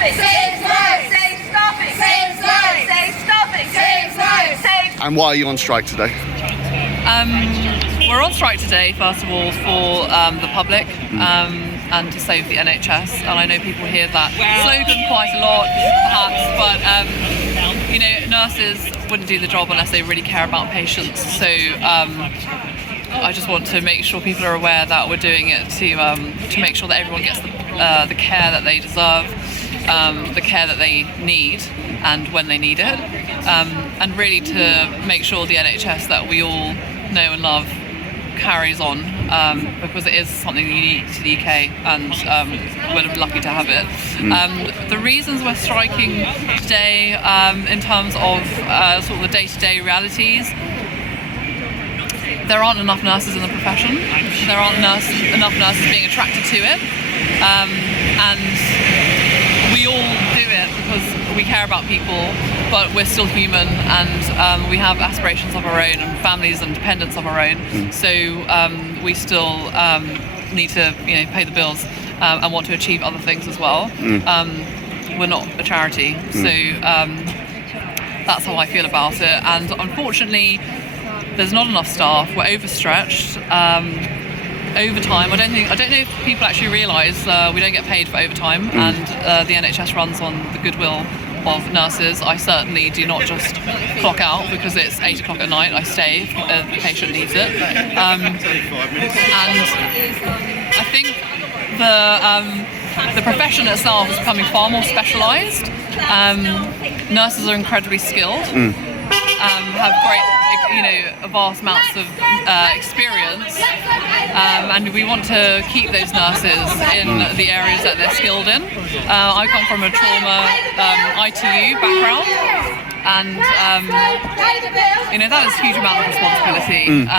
stopping. Say no. Say stopping. Say no. Say stopping. Say no. Say. And why are you on strike today? We're on strike today, first of all, for the public and to save the NHS. And I know people hear that slogan quite a lot, perhaps, but nurses wouldn't do the job unless they really care about patients. So I just want to make sure people are aware that we're doing it to make sure that everyone gets the care that they deserve, the care that they need, and when they need it, and really to make sure the NHS that we all know and love carries on, because it is something unique to the UK, and we're lucky to have it. The reasons we're striking today, in terms of sort of the day-to-day realities, there aren't enough nurses in the profession. There aren't enough nurses being attracted to it, and we all do it because we care about people, but we're still human, and we have aspirations of our own and families and dependents of our own. So we still need to, pay the bills and want to achieve other things as well. We're not a charity, so that's how I feel about it. And unfortunately, there's not enough staff. We're overstretched. Overtime. I don't know if people actually realise we don't get paid for overtime, and the NHS runs on the goodwill of nurses. I certainly do not just clock out because it's 8 o'clock at night. I stay if the patient needs it. And I think the profession itself is becoming far more specialised. Nurses are incredibly skilled, have great, a vast amounts of experience, and we want to keep those nurses in the areas that they're skilled in. I come from a trauma ITU background, and that is a huge amount of responsibility.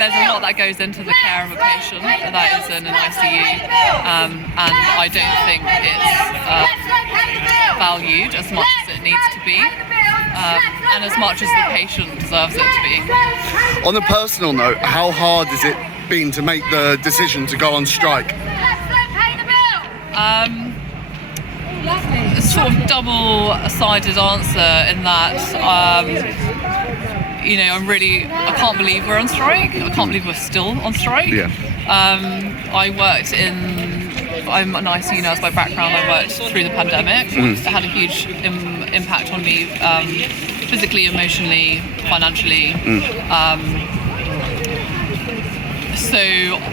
There's a lot that goes into the care of a patient that is in an ICU, and I don't think it's valued as much as it needs to be, and as much as the patient deserves it to be. On a personal note, how hard has it been to make the decision to go on strike? It's sort of double-sided answer in that, I can't believe we're on strike. I can't believe we're still on strike. Yeah. I'm an ICU nurse by background. I worked through the pandemic. It had a huge impact on me, physically, emotionally, financially.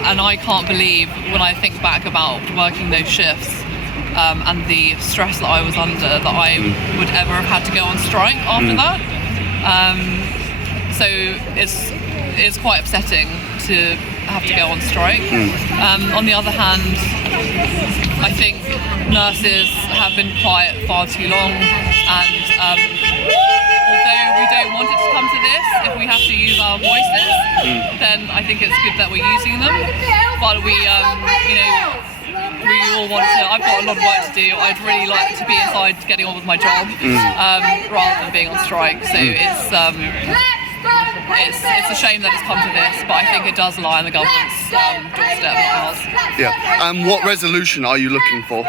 And I can't believe, when I think back about working those shifts and the stress that I was under, that I would ever have had to go on strike after that. So it's quite upsetting to have to go on strike. On the other hand, I think nurses have been quiet far too long, and although we don't want it to come to this, if we have to use our voices, then I think it's good that we're using them. But we all want to. I've got a lot of work to do. I'd really like to be inside getting on with my job, rather than being on strike. So it's a shame that it's come to this, but I think it does lie on the government's doorstep, not ours. Yeah. And what resolution are you looking for?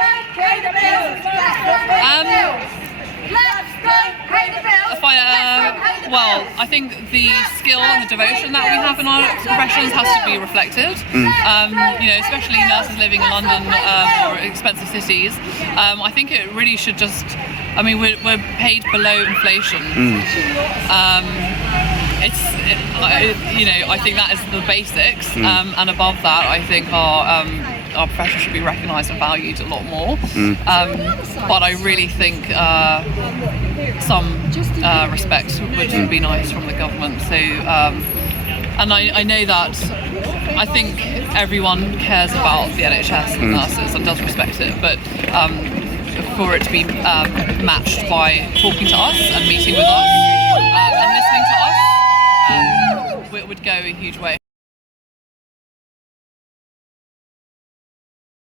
I think the skill and the devotion that we have in our professions has to be reflected. Especially nurses living in London or expensive cities. I think it really should just. We're paid below inflation. I think that is the basics, and above that, I think our profession should be recognised and valued a lot more. But I really think some respect would be nice from the government. So, and I know that I think everyone cares about the NHS and nurses and does respect it, but for it to be matched by talking to us and meeting with us and listening to us, it would go a huge way.